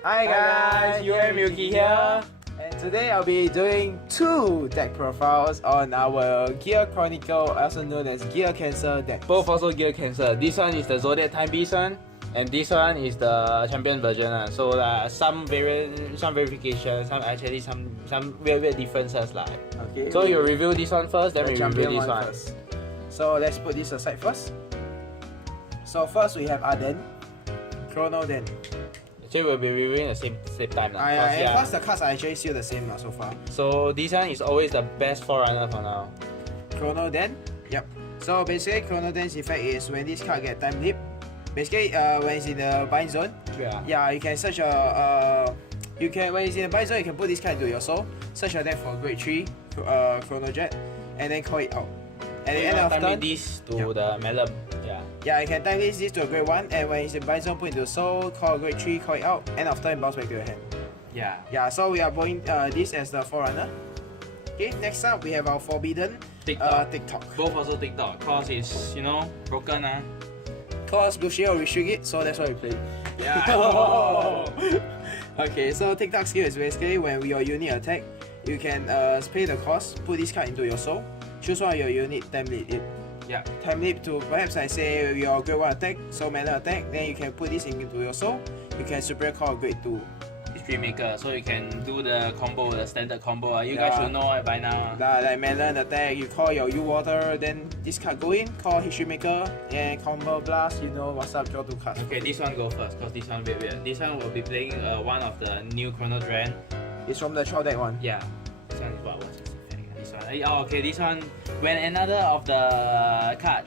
Hi guys, UMyuuki here, and today I'll be doing 2 deck profiles on our Gear Chronicle, also known as Gear Cancer deck. Both also Gear Cancer. This one is the Zodiac Time Beast one, and this one is the champion version. So some variant, some verification, some weird differences lah. Okay. So you review this one first, then we review this one. First. So let's put this aside first. So first we have Arden, CHRONOJET. Actually we'll be reviewing at the same time lah. Because the cards are actually still the same so far. So this one is always the best forerunner for now. CHRONOJET. Yep. So basically CHRONOJET's effect is when this card get time leap. Basically when it's in the bind zone. Yeah, you can search when it's in the bind zone, you can put this card into your soul, search your deck for grade 3 CHRONOJET, and then call it out. At the end of turn, this to the Melon. Yeah, you can time this to a grade 1, and when it's in bind zone, put into soul, call grade 3, call it out, end of turn, bounce back to your hand. Yeah, so we are putting this as the forerunner. Okay, next up we have our forbidden TikTok. Both also TikTok, cause it's broken Cause bullshit or restrict it, so that's why we play. Yeah. Okay, so TikTok skill is basically when your unit attack, you can pay the cost, put this card into your soul, choose one of your unit, time leap it. Yeah. Time leap to perhaps I say your grade 1 attack, soul mana attack, then you can put this into your soul, you can superior call grade 2. History maker, so you can do the combo, the standard combo. You guys should know it by now. Like melon attack, you call your U water, then this card go in, call history maker, and combo blast, you know what's up, draw 2 cards. Okay, this one go first, cause this one weird. This one will be playing one of the new Chrono Trend. It's from the trial deck one. Yeah. This one is what's its effect? This one. Oh, okay, this one, when another of the card,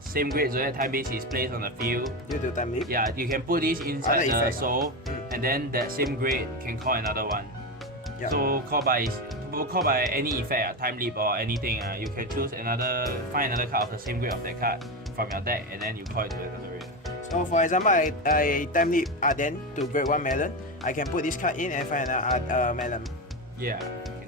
same grade Zodiac Time Beast is placed on the field. Due to time leap. Yeah, you can put this inside the effect. soul, and then that same grade can call another one. Yep. So call by any effect, time leap or anything. You can choose find another card of the same grade of that card from your deck, and then you call it to another grade. So for example, I time leap Arden to grade 1 melon. I can put this card in and find another melon. Yeah.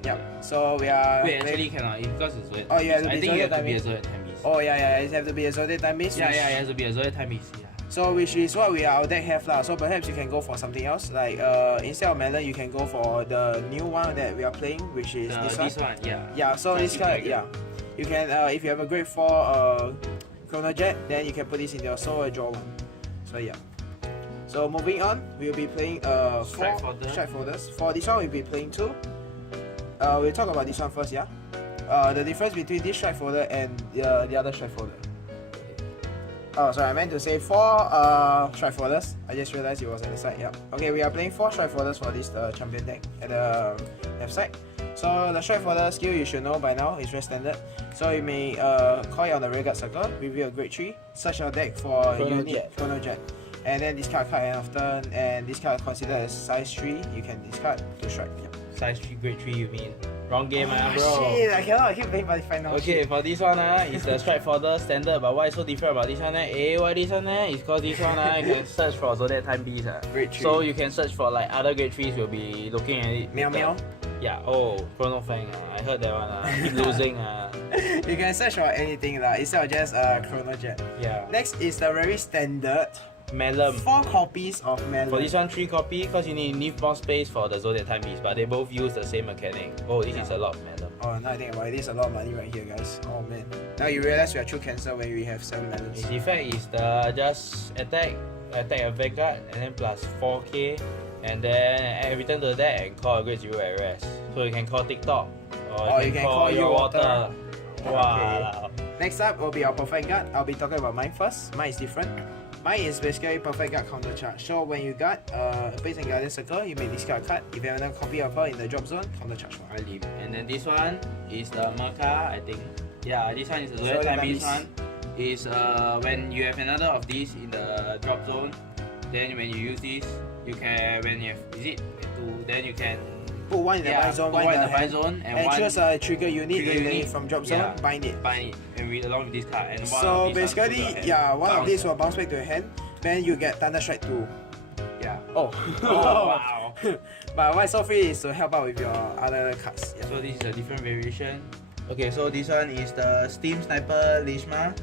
Yep. So we are. Wait, actually cannot because it's Zodiac. Oh, you have to be I think you have to be a Zodiac Zodiac Time Beast. Oh yeah, it have to be a Zodiac Time Beast. Yeah, it has to be a Zodiac Time Beast. Yeah. So which is what our deck have lah. So perhaps you can go for something else. Like instead of melon, you can go for the new one that we are playing, which is this one. Yeah. Yeah. So this card, yeah, you can if you have a grade 4 CHRONOJET, then you can put this in your soul and draw 1. So yeah. So moving on, we'll be playing Strike 4 Folder. strike folders. For this one, we'll be playing 2. We'll talk about this one first, yeah. The difference between this strike folder and the other strike folder. Oh, sorry, I meant to say 4 strike folders. I just realized it was at the side. Yeah. Okay, we are playing 4 strike folders for this champion deck at the left side. So the strike folder skill you should know by now is very standard. So you may call it on the rearguard circle, reveal a grade 3, search your deck for unit CHRONOJET, and then discard card end of turn, and this card considered as size 3, you can discard to strike. Yeah. Size 3, grade 3, you mean? Wrong game, bro. Shit, I keep playing Butterfly now. Okay, for this one, it's the strike folder standard, but why is so different about this one? Why this one? It's cause this one, you can search for Zodiac Time Beast. Grade 3. So you can search for like other grade 3s, you'll be looking at it. Meow Meow. Yeah, oh, Chrono Fang, I heard that one. Keep losing. You can search for anything instead of just CHRONOJET. Yeah. Next is the very standard Melon. 4 copies of Melon. For this one, 3 copy, because you need more space for the Zodiac Time Beast, but they both use the same mechanic. Oh, this is a lot of Melon. Oh, now I think about it, this is a lot of money right here, guys. Oh man. Now you realize we are true cancer when we have 7 melons. Its effect is the just attack a Vanguard, and then plus 4k, and then return to the deck and call a grade 0 at rest. So you can call TikTok, or you can call your water. Wow. Okay. Next up will be our perfect guard. I'll be talking about mine first. Mine is different. Mine is basically perfect guard counter charge. So when you guard base and guardian circle, you may discard a card. If you have another copy of her in the drop zone, counter charge 1. I leave. And then this one is the Merca, I think. Yeah, this one is the Zodiac Time Beast one. Is when you have another of these in the drop zone, then when you use this, you can then you can put one in the bind zone, one in the bind zone, and choose a trigger unit from drop zone, bind it. And read along with this card. And so basically, one of these will bounce back to your hand. Then you get Thunder Strike 2. Yeah. Oh. Wow. But why so free is to help out with your other cards. Yeah. So this is a different variation. Okay, so this one is the Steam Sniper Lishma.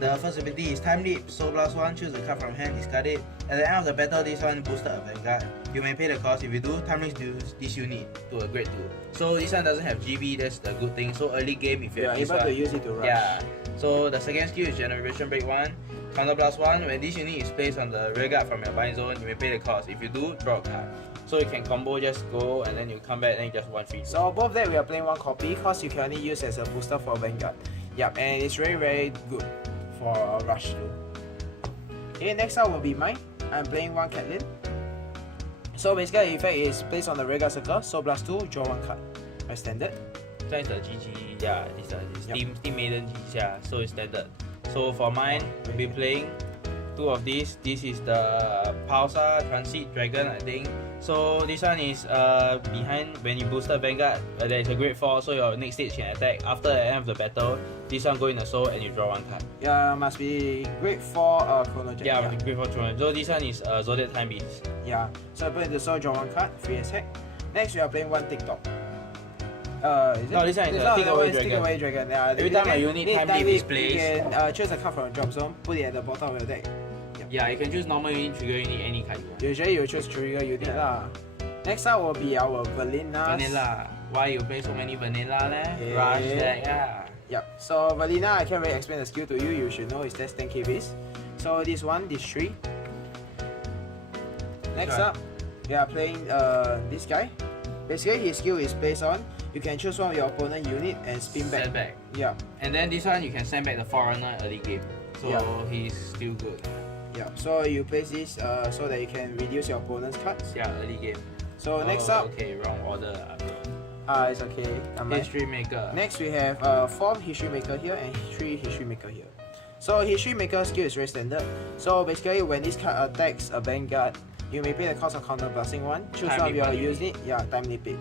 the first ability is Time Leap, so +1, choose a card from hand, discard it. At the end of the battle, this one boosted a Vanguard. You may pay the cost. If you do, Time Leap this unit to a grade 2. So this one doesn't have GB, that's the good thing. So early game, if you have this able one, to use it to rush. Yeah. So the second skill is Generation Break 1. Counter +1, when this unit is placed on the rear guard from your bind zone, you may pay the cost. If you do, draw a card. So you can combo, just go and then you come back and you just 1 free. So both that we are playing 1 copy because you can only use as a booster for Vanguard. Yep, and it's very good for rush too. Okay, next up will be mine. I'm playing 1 Caitlyn. So basically the effect is placed on the rear guard circle, so +2, draw 1 card. As standard. That is the GG, yeah, it's Steam Maiden GG, yeah, so it's standard. So for mine, we'll be playing 2 of these. This is the Pausa Transit Dragon, I think. So this one is behind when you boosted Vanguard, there is a grade 4, so your next stage can attack. After the end of the battle, this one go in the soul and you draw 1 card. Yeah, must be grade 4 CHRONOJET. Yeah, grade 4 CHRONOJET. So this one is Zodiac Time Beast. Yeah, so put in the soul, draw 1 card, free as heck. Next we are playing 1 TikTok. Is it? No, this one is a Take-away dragon. Yeah, every time a unit Time Leap is placed, you can choose a card from a drop zone, put it at the bottom of your deck. Yeah, you can choose normal unit, trigger unit, any card you want. Usually you choose trigger unit lah. Next up will be our Vanilla. Why you play so many Vanilla leh? Rush deck, yeah. Yep. So Vanilla, I can't really explain the skill to you. You should know it's just 10k base. So this 3. Next up, we are playing this guy. Basically, his skill is based on you can choose one of your opponent unit and spin back. Send back. Yeah. And then this one you can send back the Forerunner early game. So he's still good. Yeah. So you place this so that you can reduce your opponent's cards. Yeah, early game. So next up. Okay, wrong order. It's okay. History Maker. Next we have 4 History Maker here and 3 History Maker here. So History Maker skill is very standard. So basically when this card attacks a Vanguard, you may pay the cost of counter blasting 1. Choose one of your unit. Yeah, time leap it.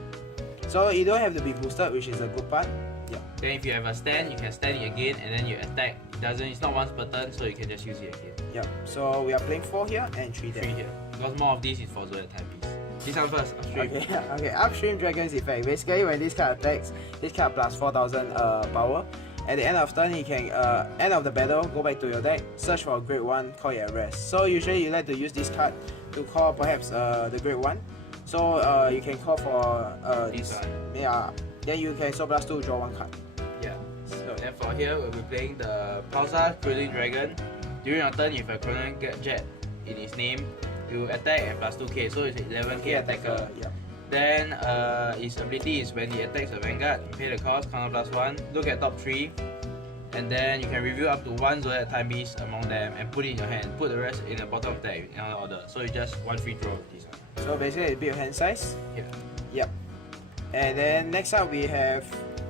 So you don't have to be boosted, which is a good part. Yeah. Then if you have a stand, you can stand it again and then you attack. It's not once per turn, so you can just use it again. Yeah. So we are playing 4 here and 3 there. 3 here. Because more of this is for Zodiac Time Piece. This one first, upstream. Okay, upstream Dragon's effect. Basically when this card attacks, this card plus 4000 power. At the end of turn, you can end of the battle, go back to your deck, search for a grade 1, call it a rest. So usually you like to use this card to call perhaps the grade 1. So you can call for this one. Yeah. Then you can so +2 draw 1 card. Yeah. So then for here we'll be playing the Pausa Cruising Dragon. During your turn, if a CHRONOJET in its name, you attack and +2k, so it's 11k attacker. Yeah. Then his ability is when he attacks a Vanguard, you pay the cost, counter +1, look at top 3, and then you can review up to 1 Zodiac Time Beast among them and put it in your hand. Put the rest in the bottom of the deck in order. So you just 1 free draw with this one. So basically a bit of hand size. Yeah. Yep. And then next up we have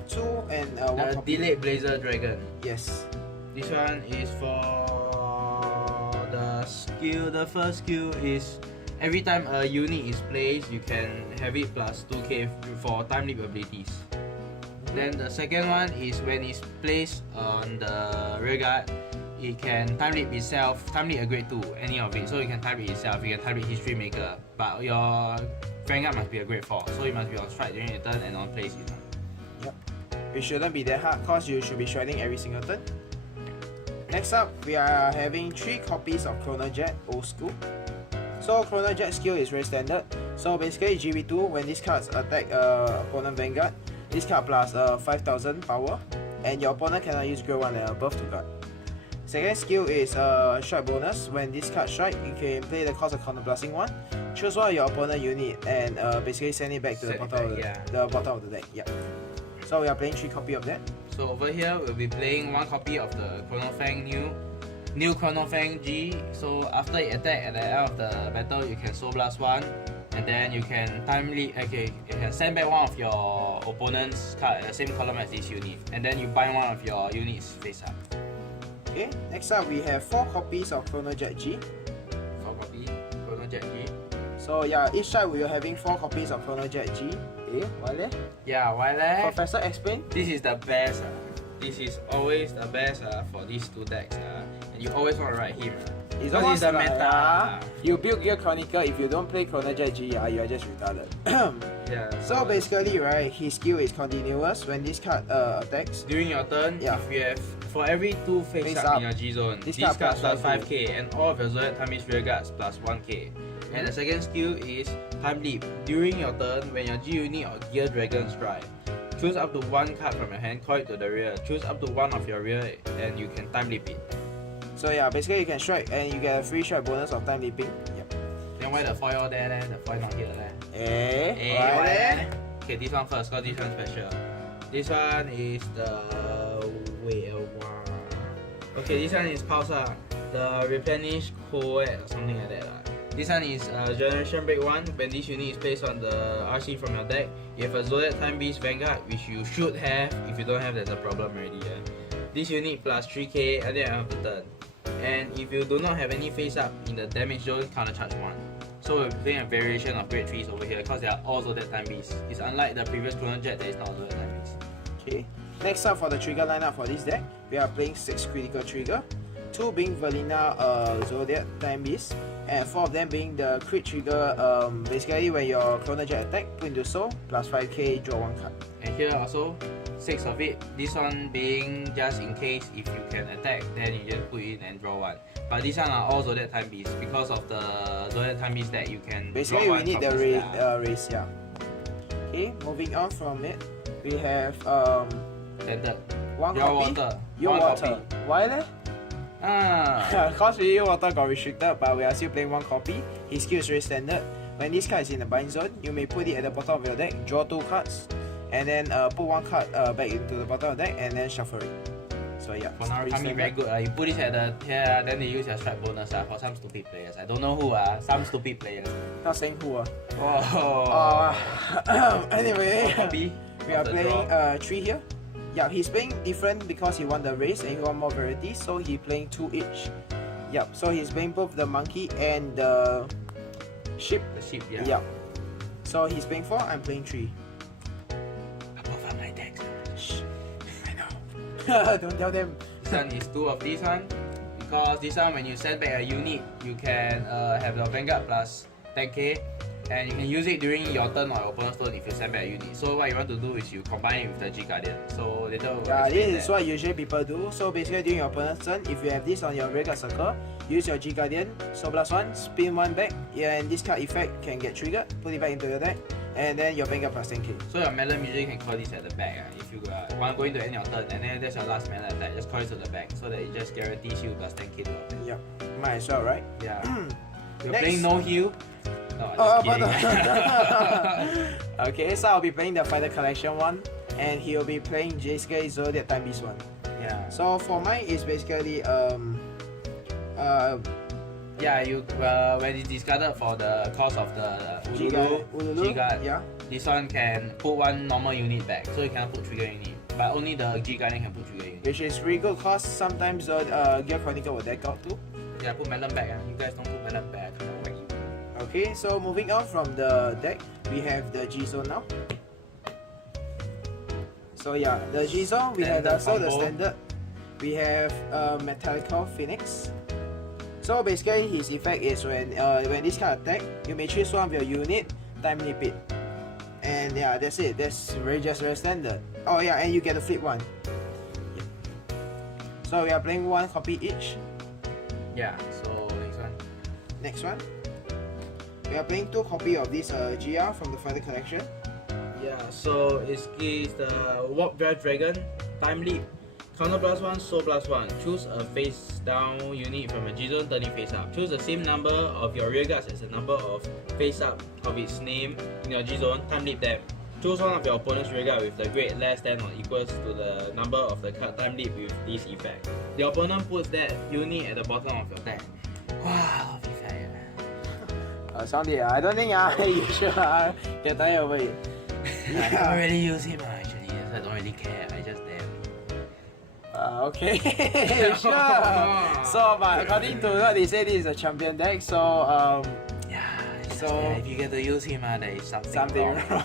2 and 1 copy. Delayed Blazer Dragon. Yes. This one is for the skill. The first skill is every time a unit is placed, you can have it +2k for time leap abilities. Then the second one is when it's placed on the rear guard, it can time leap itself, time leap a grade 2, any of it. So you can time leap itself, you can time leap History Maker, but your Vanguard must be a grade 4, so you must be on strike during your turn and on place it. Yep. It shouldn't be that hard cause you should be shredding every single turn. Next up, we are having 3 copies of CHRONOJET Old School. So CHRONOJET skill is very standard. So basically GB2, when these cards attack opponent Vanguard, this card plus 5000 power, and your opponent cannot use grade 1 and above to guard. Second skill is strike bonus. When this card strike, you can play the cost of counter blasting 1. Choose one of your opponent unit and basically send it back to the bottom of the deck. Yeah. So we are playing 3 copy of that. So over here we'll be playing 1 copy of the Chronofang new Chronofang G. So after it attack at the end of the battle, you can soul blast 1, and then you can you can send back one of your opponent's card at the same column as this unit, and then you bind one of your units face up. Okay, next up we have 4 copies of CHRONOJET G. 4 copy CHRONOJET G. So yeah, each side we are having 4 copies of CHRONOJET G. Why leh? Yeah, why leh? Professor, explain. This is the best. This is always the best for these 2 decks. And you always want to ride him. It's Because almost it's the like, meta. you build your Chronicle, if you don't play CHRONOJET G, you are just retarded. Yeah. So basically, right, his skill is continuous. When this card attacks, During your turn, Yeah. if you have for every 2 face Face up up, in your G zone, this this card card plus does 5k and all of your Zodiac time rear guards plus 1k. And the second skill is Time Leap. During your turn, when your G unit or Gear Dragon strike, choose up to 1 card from your hand, call it to the rear. Choose up to 1 of your rear and you can Time Leap it. so yeah, basically you can strike and you get a free strike bonus of time leaping. Yep. Then why the foil there? The foil not here there. Why there? Okay, this one first, cause this one special. This one is the okay, this one is Pulsar, the replenish Coed or something like that. This one is Generation Break 1. When this unit is placed on the RC from your deck, you have a Zodiac Time Beast Vanguard, which you should have. If you don't have, there's a problem already. This unit plus 3k at the end of the turn. And if you do not have any face up in the damage zone, counter charge 1. So we're playing a variation of grade 3s over here because they are all Zodiac Time Beasts. It's unlike the previous CHRONOJET that is not Zodiac Time Beast. Okay. Next up for the trigger lineup for this deck, we are playing 6 critical trigger, 2 being Valina Zodiac Time Beast, and 4 of them being the crit trigger. Basically when your CHRONOJET attack, put into soul, plus 5k, draw 1 card. And here also 6 of it. This one being just in case if you can attack, then you just put in and draw 1. But these one are all Zodiac Time Beasts because of the Zodiac Time Beast that you can Basically draw we 1 need from the this, race, yeah. Okay, moving on from it, we have standard. one Your copy. water. Your One water. copy. Why there? Ah. Cause your water got restricted, but we are still playing 1 copy. His skill is very standard. When this card is in the bind zone, you may put it at the bottom of your deck, draw 2 cards, and then put 1 card back into the bottom of the deck, and then shuffle it. So yeah. For now, pretty Kami very standard. good. You put this at the here, then they use your strike bonus for some stupid players. I don't know who some stupid players. Not saying who. Oh. Anyway, Copy. we are of the playing draw. 3 here. Yeah, he's playing different because he want the race and he want more variety, so he playing 2 each. Yep, so he's playing both the monkey and the ship. The ship, yeah. Yep. So he's playing 4, I'm playing 3. Both of my decks. Shh, I know. Don't tell them. This one is 2 of this one. Because this one, when you send back a unit, you can have the Vanguard plus 10k. And you can use it during your turn or your opponent's turn if you send back a unit. So what you want to do is you combine it with the G Guardian. So later we'll Yeah, explain this is that. what usually people do. So basically during your opponent's turn, if you have this on your rear guard circle, use your G Guardian, so +1, spin 1 back, yeah, and this card effect can get triggered, put it back into your deck, and then your Vanguard plus 10k. So your melon usually can call this at the back. If you want going to end your turn and then that's your last melon attack, just call it to the back so that it just guarantees you plus 10k to your attack. Yep, might as well, right? Yeah. You're Next. playing no heal. No, Oh, just kidding. okay, so I'll be playing the Fighter Collection one, and he'll be playing JSK Zodiac Time Beast one. Yeah. So for mine is basically Yeah, you when it's discarded for the cost of the Ululu, G-Guard, yeah. this one can put 1 normal unit back, so you cannot put trigger unit. But only the G-Guardian can put trigger unit. Which is really good cause sometimes Gear Chronicle will deck out too. Yeah, put melon back. You guys don't put melon back. I cannot whack you. Okay, so moving on from the deck, we have the G Zone now. So yeah, the G Zone we have also the combo. standard. We have Metallical Phoenix. So basically his effect is when this card attack, you may choose one of your unit, time leap it. And yeah, that's it. That's just very standard. Oh yeah, and you get a flip one. Yeah. So we are playing 1 copy each. Yeah, so next one. Next one. We are playing 2 copy of this GR from the Fighter Collection. Yeah, so it's the Warp Drive Dragon, Time Leap, Counter +1, Soul +1. Choose a face down unit from a G zone, turning face up. Choose the same number of your rear guards as the number of face up of its name in your G zone, Time Leap them. Choose one of your opponent's rear guard with the grade less than or equals to the number of the card Time Leap with this effect. The opponent puts that unit at the bottom of your deck. Wow, effect. Sounded, I don't think you should get tired over it. I don't really use him actually, I don't really care, I just damn. Okay, sure. So, but according to what they say, this is a champion deck. So, Yeah, it's So if you get to use him, there is something wrong.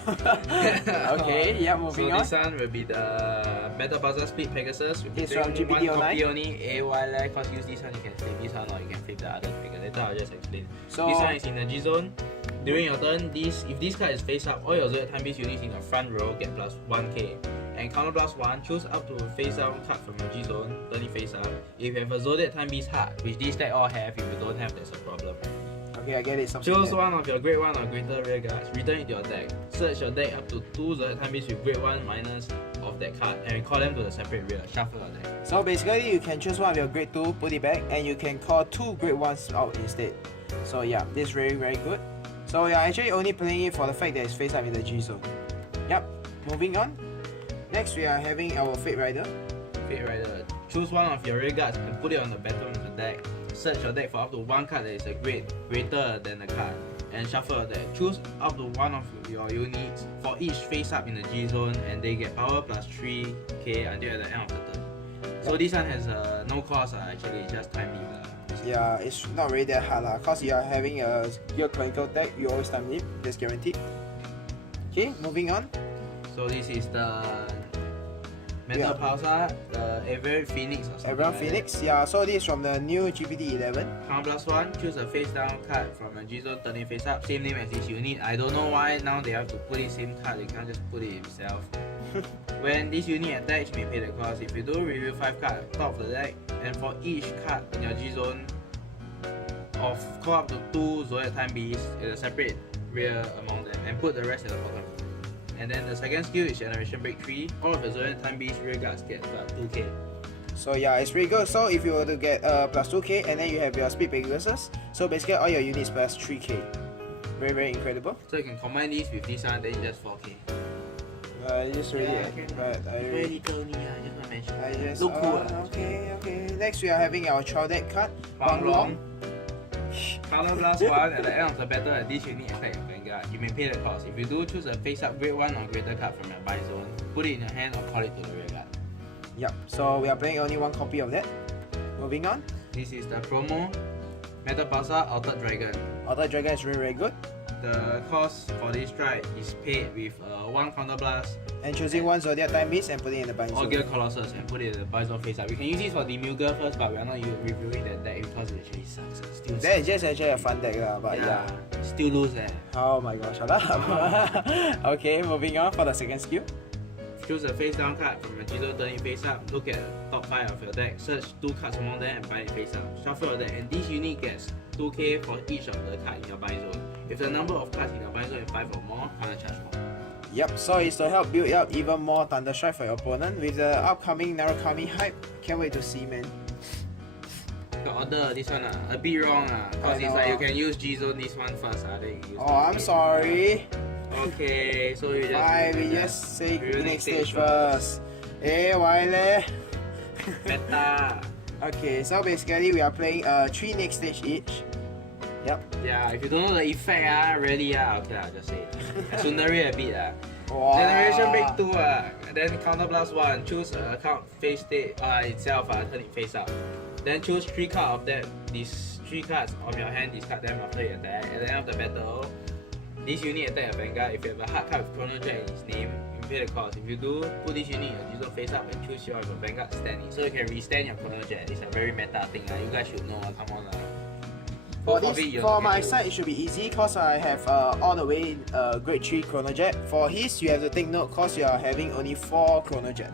Okay, yeah, moving so on. this one will be the Metal Puzzle Split Pegasus. It's from GPD one copy 09. only. AY cause use this one, you can flip this one or you can flip the other trigger. Later I'll just explain. So this one is in the G zone. During your turn, if this card is face up, all your zodiac time beast units in the front row get plus 1k. And counter plus 1, choose up to face down card from your G zone, turn it face up. If you have a zodiac time beast card, which this deck all have, if you don't have, there's a problem. okay, I get it. Choose one of your grade 1 or greater rear guards, return it to your deck. Search your deck up to 2 zodiac time beasts with grade 1 minus of that card and recall them to the separate rear. Shuffle your deck. So basically, you can choose one of your grade 2, put it back, and you can call 2 grade 1s out instead. So yeah, this is very good. So you're actually only playing it for the fact that it's face up in the G zone. Yep, moving on. Next we are having our Fate Rider. Fate Rider. Choose one of your rear guards and put it on the bottom of the deck. Search your deck for up to 1 card that is a grade greater than the card. And shuffle your deck. Choose up to 1 of your units for each face up in the G zone and they get power plus 3k until at the end of the turn. So this one has no cost actually, just time limit. Yeah, it's not really that hard cause you are having a your Chronicle deck, you always time limit, that's guaranteed. Okay, moving on. So this is the Metal Pulsar, the Avian Phoenix or something. Avian Phoenix, yeah, so this is from the new GPD 11. Counter plus 1, choose a face down card from a G zone, turn it face up, same name as this unit. I don't know why now they have to put it same card, they can't just put it himself. When this unit attacks, you may pay the cost. If you do, reveal 5 cards top of the deck, and for each card in your G zone, call up to 2 zodiac time beasts in a separate rear among them, and put the rest at the bottom. And then the second skill is Generation Break 3. All of the zodiac time beasts rear guards get about 2k. So yeah, it's pretty good. So if you were to get plus 2k and then you have your Speed Pegasus, so basically all your units plus 3k. Very incredible. So you can combine these with this one, then you just 4k. Just really, but I really, little only, I just want to mention. I just, look cool. Okay. Next we are having our Child deck card, Huang Long. Counter plus 1 at the end of the battle, at this unit attack your Vanguard. You may pay the cost. If you do, choose a face up grade 1 or greater card from your buy zone. Put it in your hand or call it to the rear guard. Yep, so we are playing only 1 copy of that. Moving on. This is the promo Metal Pulsar Altered Dragon. Altered Dragon is really good. The cost for this strike is paid with 1 counter blast And choosing 1 Zodiac Time Beast and putting it in the bind zone. Augur Colossus and put it in the buy zone face up. We can use this for Demugger first, but we are not reviewing that deck because it actually sucks. Still That is just actually a fun deck but yeah. Still lose Oh my gosh, shut up. Okay, moving on for the second skill. Choose a face down card from your G-Zone, turn it face up, look at the top 5 of your deck, search 2 cards among them and bind it face up. Shuffle your deck and this unit gets 2k for each of the cards in your bind zone. If the number of cards in your bind zone is 5 or more, counter charge more. Yep, so it's to help build up even more Thunderstrike for your opponent. With the upcoming Narukami hype, can't wait to see, man. The order, this one a bit wrong cause it's like you can use G-Zone this one first then you use I'm sorry. Okay, so you just Why we just say next stage first? Why leh? Meta. Okay, so basically we are playing 3 next stage each. Yep. Yeah, if you don't know the effect really okay just say it. Sundari a bit Wow. Generation Break 2 then counter blast 1, choose account face state itself turn it face up. Then choose 3 cards of that, these 3 cards of your hand, discard them after you attack. At the end of the battle, this unit attack a Vanguard. If you have a hard card with CHRONOJET in its name, you pay the cost. If you do, put this unit in your G-Zone face up and choose your Vanguard standing. So you can restand your CHRONOJET. It's a very meta thing. You guys should know, come on. For my side, it should be easy because I have all the way grade 3 CHRONOJET. For his, you have to take note because you are having only 4 CHRONOJET.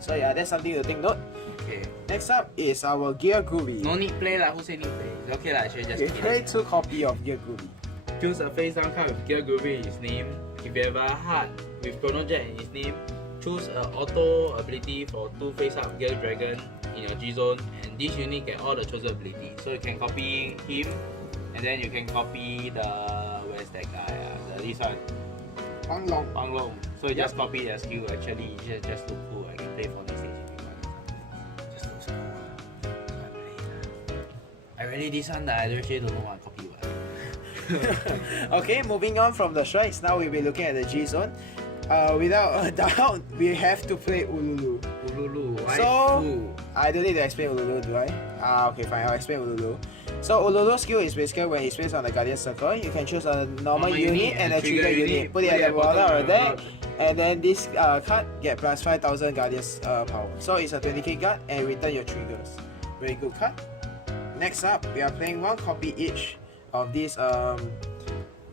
So yeah, that's something to take note. Okay. Next up is our Gear Groovy. No need play who say need play? It's okay actually just okay, play 2 copy of Gear Groovy. Choose a face down card with Gear Groovy in its name. If you have a heart with CHRONOJET in its name, choose an auto ability for 2 face up Gear Dragon in your G-Zone, and this unit get all the chosen abilities. So you can copy him, and then you can copy the where's that guy? This one. Huang Long. Huang Long. So you just copy their skill. Actually, it just look cool. I can play for next stage if you want. Just looks cool. So I play. I really this one that I actually don't know what copy what. Okay, moving on from the strikes, now we'll be looking at the G-Zone. Without a doubt, we have to play Ululu. Ululu, so, I don't need to explain Ululu, do I? Okay, fine, I'll explain Ululu. So Ululu's skill is basically when he's placed on the Guardian Circle, you can choose a normal unit and a trigger unit. Put it at the bottom of the deck, and then this card get plus 5,000 Guardian's power. So it's a 20k card and return your triggers. Very good card. Next up, we are playing one copy each of this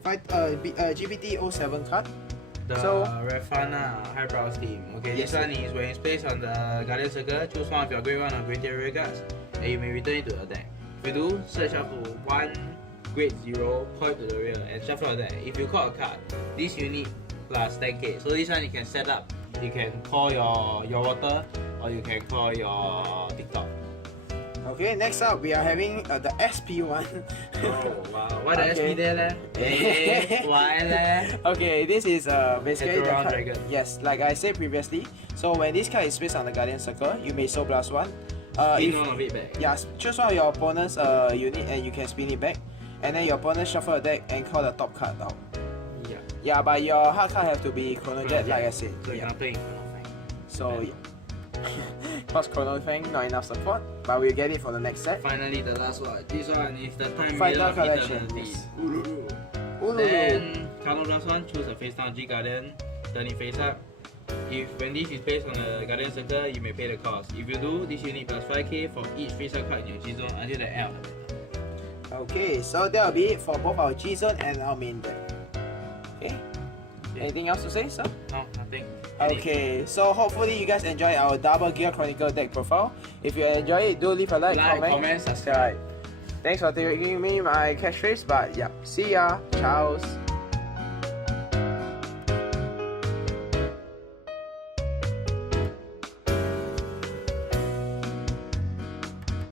GPT 07 card. The Refana Highbrow Scheme. Okay, Yes. this one is when it's placed on the Guardian Circle, choose one of your grade 1 or grade 3 cards, and you may return it to the deck. If you do, search up to one grade 0, call it to the rear, and shuffle the deck. If you call a card, this unit plus 10k. So this one you can set up. You can call your water, or you can call your TikTok. Okay, next up we are having the SP1. Oh wow, why the Okay. SP there? Why there? Okay, this is basically the Heteron card. Dragon. Yes, like I said previously. So when this card is placed on the Guardian Circle, you may soul plus 1. Spin one of it back. Yes, choose one of your opponent's unit and you can spin it back. And then your opponent shuffle a deck and call the top card out. Yeah. Yeah, but your hard card have to be CHRONOJET, like I said. So you Yeah. cannot play. So, because Chrono Fang not enough support, but we'll get it for the next set. Finally, the last one. This one is the time Fighter Wheel of collection. Eternity. Yes. Ululu. Ululu. Then, Carno plus one, choose a face down G Guardian, turn it face up. If when this is placed on the Guardian Circle, you may pay the cost. If you do, this unit plus 5k for each face up card in your G zone until the end of the battle. Okay, so that will be it for both our G zone and our main deck. Okay. Anything else to say, sir? No, nothing. Okay, so hopefully you guys enjoy our double gear Chronicle deck profile. If you enjoy it, do leave a like, Comment, subscribe. Thanks for taking me my catchphrase, but yeah, see ya, ciao.